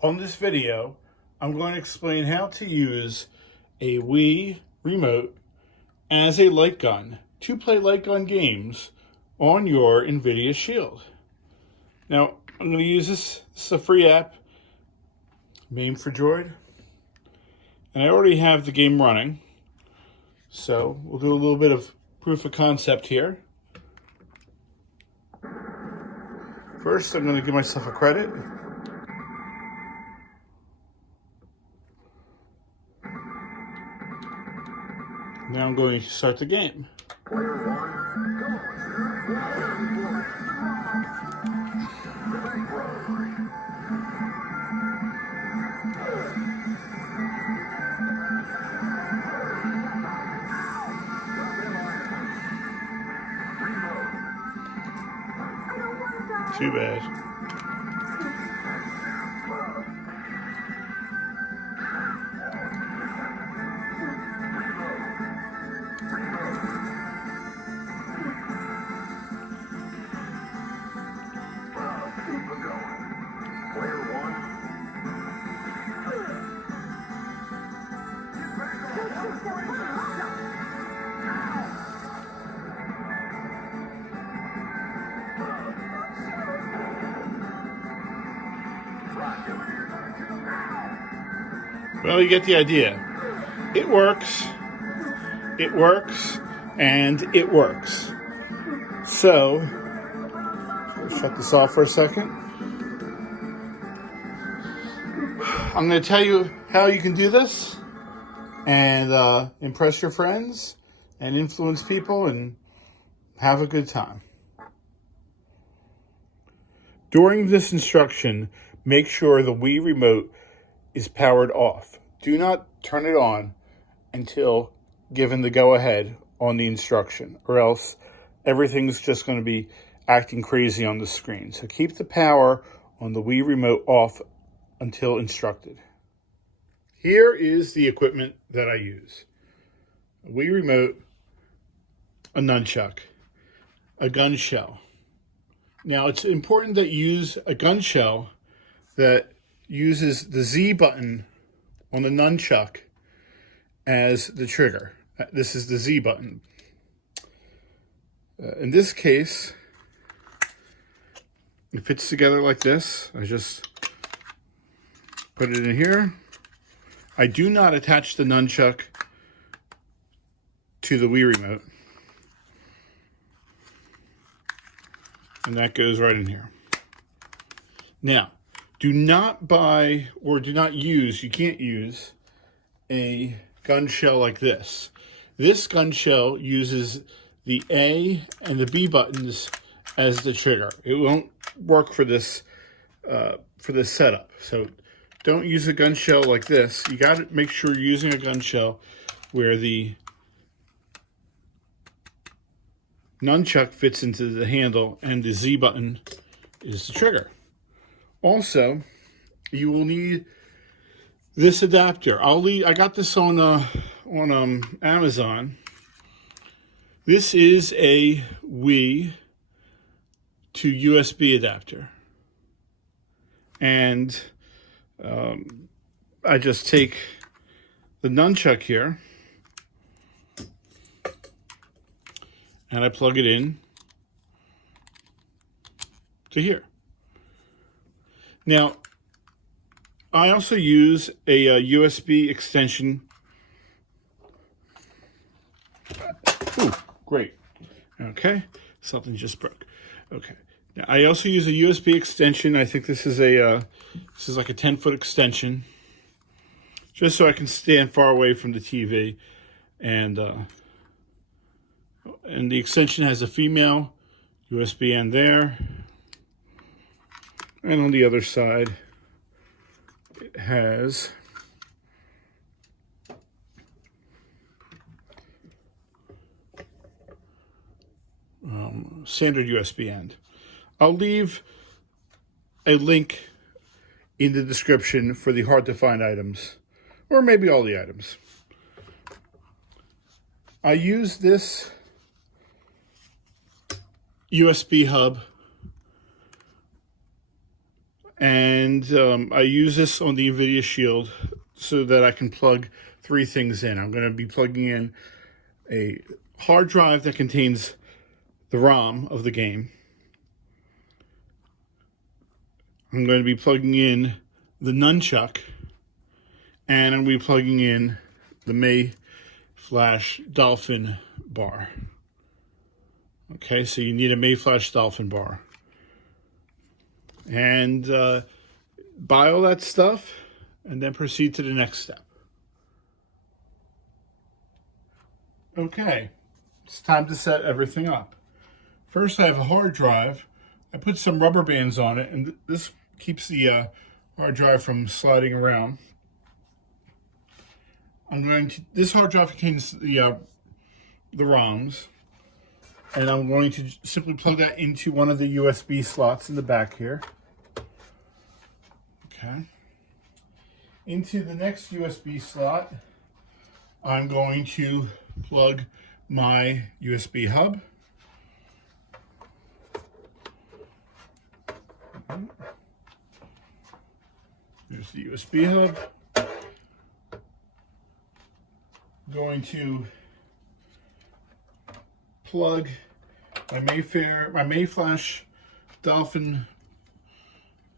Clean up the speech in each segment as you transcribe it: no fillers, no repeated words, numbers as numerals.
On this video, I'm going to explain how to use a Wii remote as a light gun to play light gun games on your Nvidia Shield. Now, I'm going to use this. This is a free app, MAME for Droid. And I already have the game running. So we'll do a little bit of proof of concept here. First, I'm going to give myself a credit. Now I'm going to start the game. Too bad. Well, you get the idea. It works, and it works. So, shut this off for a second. I'm going to tell you how you can do this and impress your friends and influence people and have a good time. During this instruction, make sure the Wii remote is powered off. Do not turn it on until given the go-ahead on the instruction, or else everything's just going to be acting crazy on the screen. So keep the power on the Wii remote off until instructed. Here is the equipment that I use. A Wii remote, a nunchuck, a gun shell. Now, it's important that you use a gun shell that uses the Z button on the nunchuck as the trigger. This is the Z button. In this case, it fits together like this. I just put it in here. I do not attach the nunchuck to the Wii remote. And that goes right in here. Now, do not buy or do not use, you can't use a gun shell like this. This gun shell uses the A and the B buttons as the trigger. It won't work for this setup. So don't use a gun shell like this. You got to make sure you're using a gun shell where the nunchuck fits into the handle and the Z button is the trigger. Also, you will need this adapter. I got this on Amazon. This is a Wii to USB adapter, and I just take the nunchuck here and I plug it in to here. Now, I also use a USB extension. Ooh, great. Okay, something just broke. Okay. Now, I also use a USB extension. I think this is like a 10-foot extension, just so I can stand far away from the TV. And the extension has a female USB end there. And on the other side, it has standard USB end. I'll leave a link in the description for the hard-to-find items, or maybe all the items. I use this USB hub And I use this on the Nvidia Shield so that I can plug 3 things in. I'm going to be plugging in a hard drive that contains the ROM of the game. I'm going to be plugging in the nunchuck, and I'm going to be plugging in the May Flash Dolphin bar. Okay, so you need a May Flash Dolphin bar. And buy all that stuff, and then proceed to the next step. Okay, it's time to set everything up. First, I have a hard drive. I put some rubber bands on it, and this keeps the hard drive from sliding around. This hard drive contains the ROMs, and I'm going to simply plug that into one of the USB slots in the back here. Okay. Into the next USB slot, I'm going to plug my USB hub. There's the USB hub. I'm going to plug my May Flash Dolphin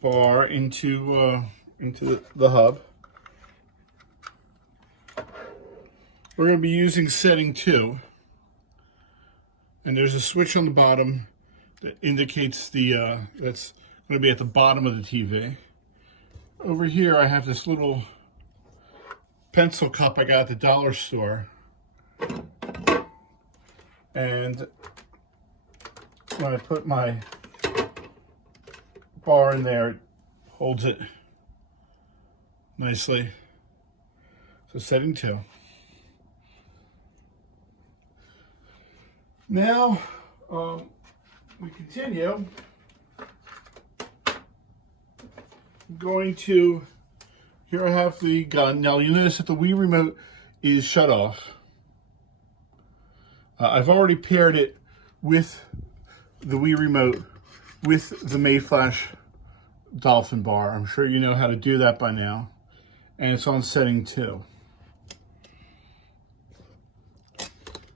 bar into the hub. We're going to be using setting 2, and there's a switch on the bottom that indicates that's going to be at the bottom of the TV. Over here I have this little pencil cup I got at the dollar store, and when I put my bar in there, it holds it nicely. So setting 2. Now we continue. I'm going to, here I have the gun. Now you notice that the Wii remote is shut off. I've already paired it with the Wii remote with the May Flash Dolphin bar. I'm sure you know how to do that by now. And it's on setting 2.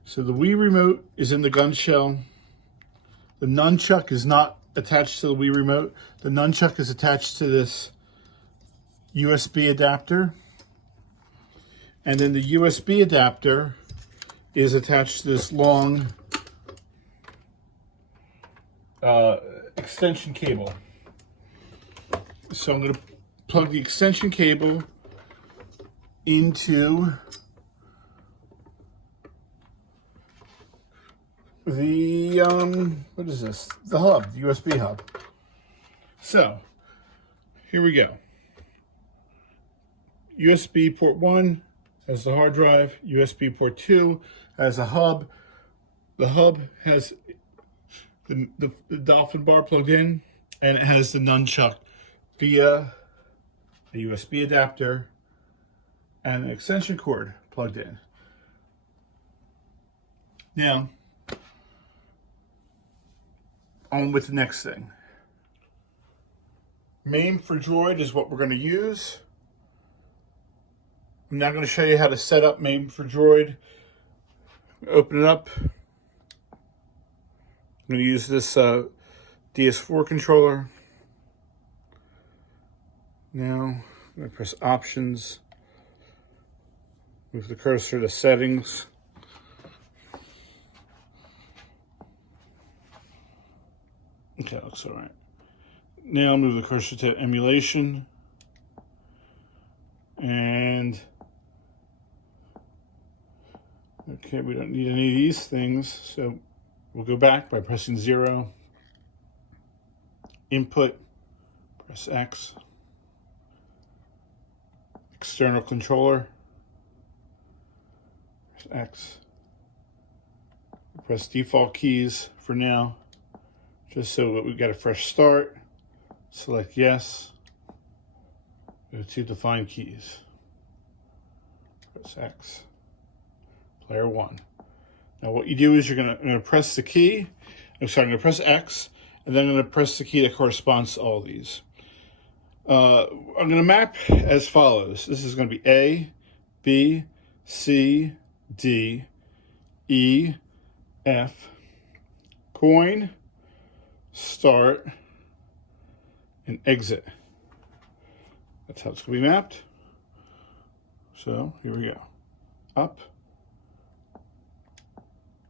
So the Wii remote is in the gun shell. The nunchuck is not attached to the Wii remote. The nunchuck is attached to this USB adapter. And then the USB adapter is attached to this long extension cable. So I'm going to plug the extension cable into the, what is this? The hub, the USB hub. So, here we go. USB port 1 has the hard drive. USB port 2 has a hub. The hub has the Dolphin bar plugged in, and it has the nunchuck via a USB adapter and an extension cord plugged in. Now, on with the next thing. MAME for Droid is what we're going to use. I'm now going to show you how to set up MAME for Droid. Open it up. I'm going to use this DS4 controller. Now, I'm going to press Options. Move the cursor to Settings. Okay, that looks all right. Now move the cursor to Emulation. And, okay, we don't need any of these things, so we'll go back by pressing 0. Input, press X. External controller, press X. Press default keys for now, just so that we got a fresh start. Select yes. Go to define keys. Press X. Player 1. Now what you do is you're gonna press the key. I'm gonna press X, and then I'm gonna press the key that corresponds to all these. I'm going to map as follows. This is going to be A, B, C, D, E, F, coin, start, and exit. That's how it's going to be mapped. So here we go. Up,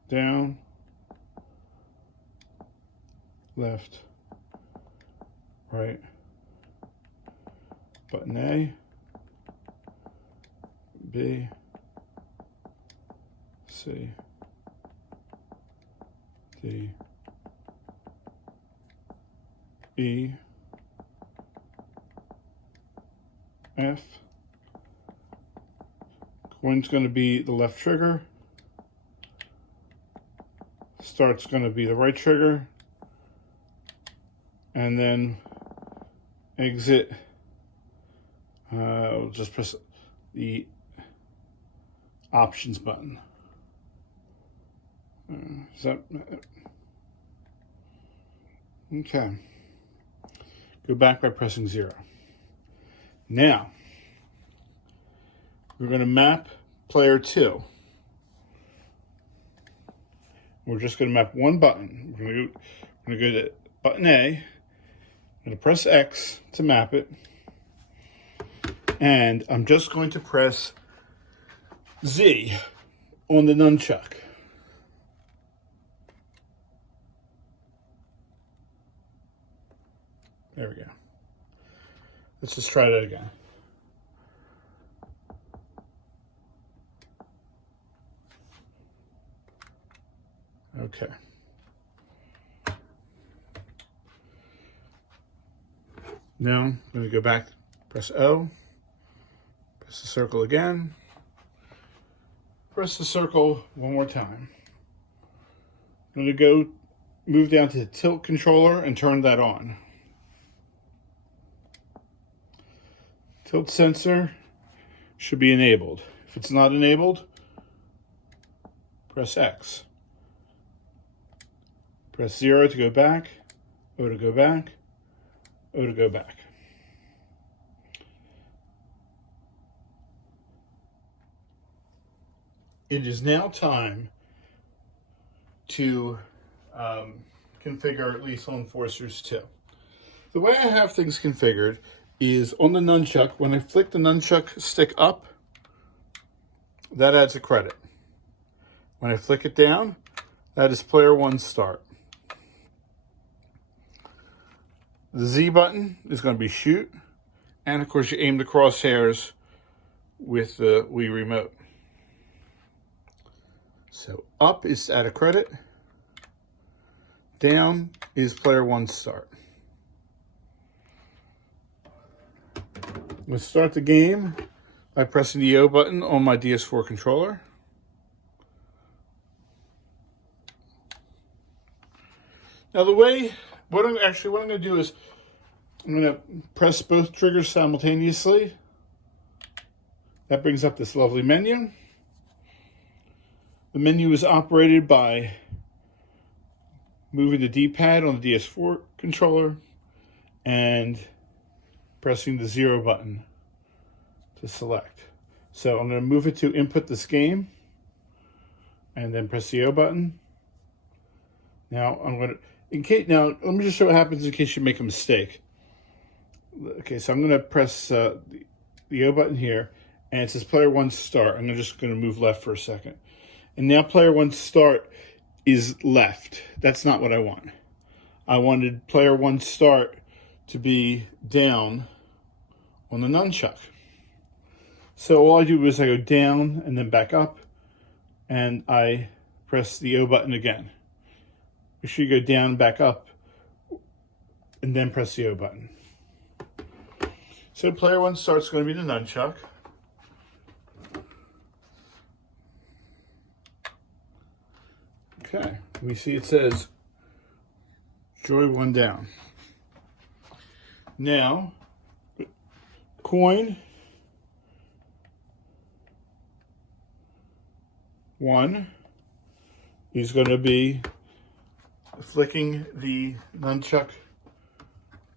down, left, right, button A, B, C, D, E, F. Coin's going to be the left trigger. Start's going to be the right trigger. And then exit. We'll just press the options button. Okay. Go back by pressing 0. Now, we're going to map player 2. We're just going to map one button. We're going to go to button A. I'm going to press X to map it. And I'm just going to press Z on the nunchuck. There we go. Let's just try that again. Okay. Now I'm going to go back, press O, press the circle again, press the circle one more time. I'm going to go move down to the tilt controller and turn that on. Tilt sensor should be enabled. If it's not enabled, press X. Press 0 to go back, O to go back, O to go back. It is now time to configure Lethal Enforcers 2. The way I have things configured is on the nunchuck, when I flick the nunchuck stick up, that adds a credit. When I flick it down, that is player 1 start. The Z button is going to be shoot, and of course you aim the crosshairs with the Wii remote. So up is to add a credit, down is player 1 start. Let's start the game by pressing the O button on my DS4 controller. Now what I'm going to do is I'm going to press both triggers simultaneously. That brings up this lovely menu. The menu is operated by moving the D-pad on the DS4 controller and pressing the 0 button to select. So I'm going to move it to input this game and then press the O button. Now let me just show what happens in case you make a mistake. Okay, so I'm going to press the O button here, and it says player 1 start. I'm just going to move left for a second. And now player 1 start is left. That's not what I want. I wanted player 1 start to be down on the nunchuck. So all I do is I go down and then back up, and I press the O button again. Make sure you go down, back up, and then press the O button. So player 1 start's going to be the nunchuck. Okay, we see it says Joy 1 down. Now, coin 1 is going to be flicking the nunchuck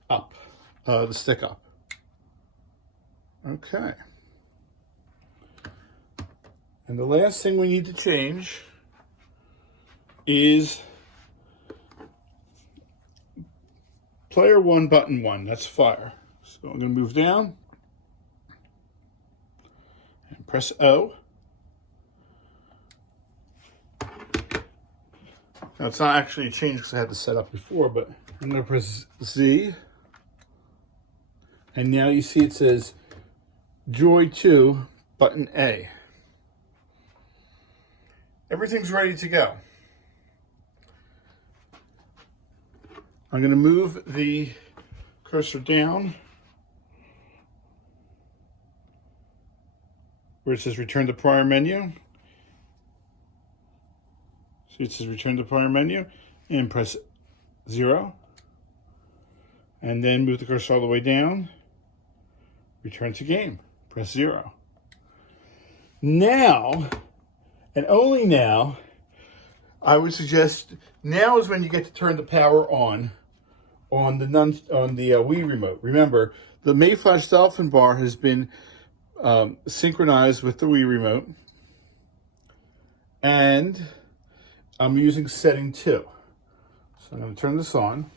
up, the stick up. Okay. And the last thing we need to change is player 1, button 1. That's fire. So I'm going to move down and press O. Now it's not actually a change because I had to set up before, but I'm going to press Z. And now you see it says Joy 2, button A. Everything's ready to go. I'm going to move the cursor down where it says return to prior menu. See, it says return to prior menu, and press 0. And then move the cursor all the way down. Return to game. Press 0. Now, and only now, I would suggest now is when you get to turn the power on the Wii remote. Remember, the Mayflash Dolphin bar has been synchronized with the Wii remote, and I'm using setting 2. So I'm going to turn this on.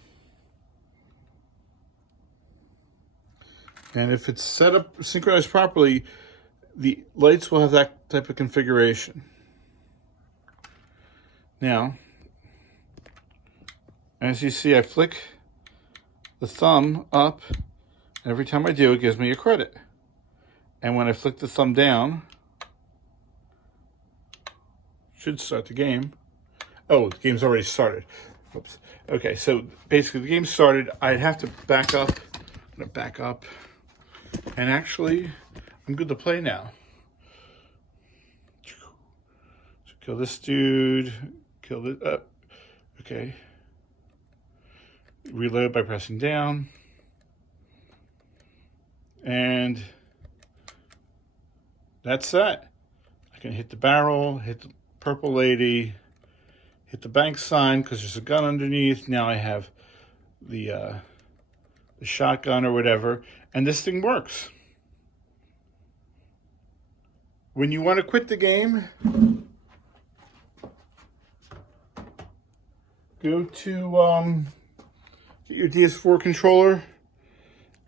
And if it's set up, synchronized properly, the lights will have that type of configuration. Now, as you see, I flick the thumb up. Every time I do, it gives me a credit. And when I flick the thumb down, should start the game. Oh, the game's already started. Oops. Okay, so basically the game started. I'd have to back up. I'm going to back up. And actually, I'm good to play now. So kill this dude. Kill this. Okay. Reload by pressing down. And that's that. I can hit the barrel, hit the purple lady, hit the bank sign because there's a gun underneath. Now I have the shotgun or whatever, and this thing works. When you want to quit the game, go to get your DS4 controller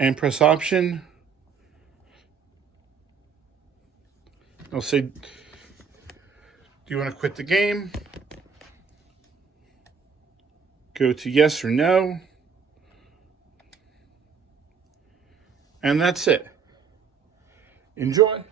and press Option. It'll say, do you want to quit the game? Go to yes or no. And that's it. Enjoy.